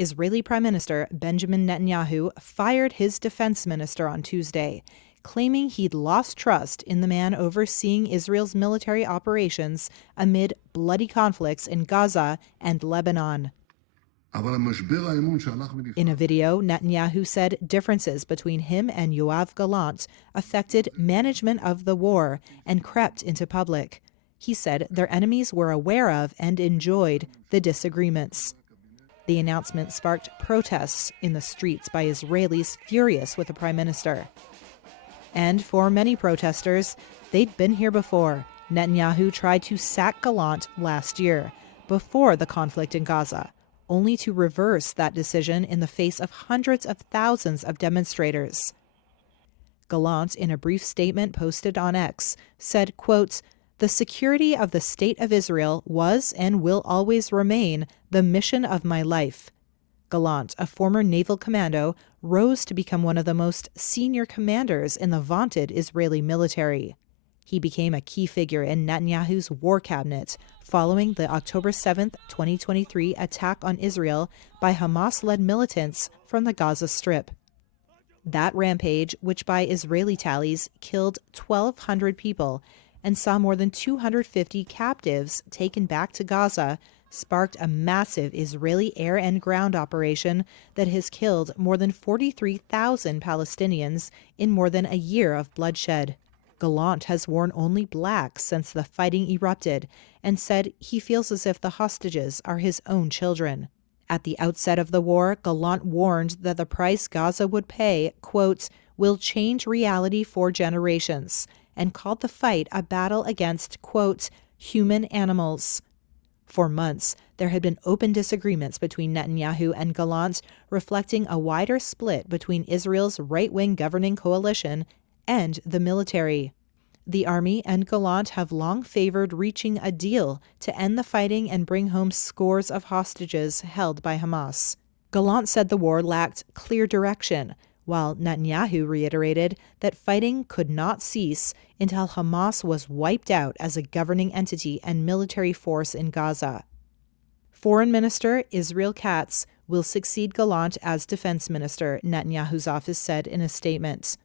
Israeli Prime Minister Benjamin Netanyahu fired his defense minister on Tuesday, claiming he'd lost trust in the man overseeing Israel's military operations amid bloody conflicts in Gaza and Lebanon. In a video, Netanyahu said differences between him and Yoav Gallant affected management of the war and crept into public. He said their enemies were aware of and enjoyed the disagreements. The announcement sparked protests in the streets by Israelis furious with the prime minister. And for many protesters, they'd been here before. Netanyahu tried to sack Gallant last year, before the conflict in Gaza, only to reverse that decision in the face of hundreds of thousands of demonstrators. Gallant, in a brief statement posted on X, said, quote, "The security of the State of Israel was and will always remain the mission of my life." Gallant, a former naval commando, rose to become one of the most senior commanders in the vaunted Israeli military. He became a key figure in Netanyahu's war cabinet following the October 7, 2023 attack on Israel by Hamas-led militants from the Gaza Strip. That rampage, which by Israeli tallies killed 1,200 people and saw more than 250 captives taken back to Gaza, sparked a massive Israeli air and ground operation that has killed more than 43,000 Palestinians in more than a year of bloodshed. Gallant has worn only black since the fighting erupted and said he feels as if the hostages are his own children. At the outset of the war, Gallant warned that the price Gaza would pay, quote, "will change reality for generations," and called the fight a battle against, quote, "human animals." For months, there had been open disagreements between Netanyahu and Gallant, reflecting a wider split between Israel's right-wing governing coalition and the military. The army and Gallant have long favored reaching a deal to end the fighting and bring home scores of hostages held by Hamas. Gallant said the war lacked clear direction, while Netanyahu reiterated that fighting could not cease until Hamas was wiped out as a governing entity and military force in Gaza. Foreign Minister Israel Katz will succeed Gallant as defense minister, Netanyahu's office said in a statement.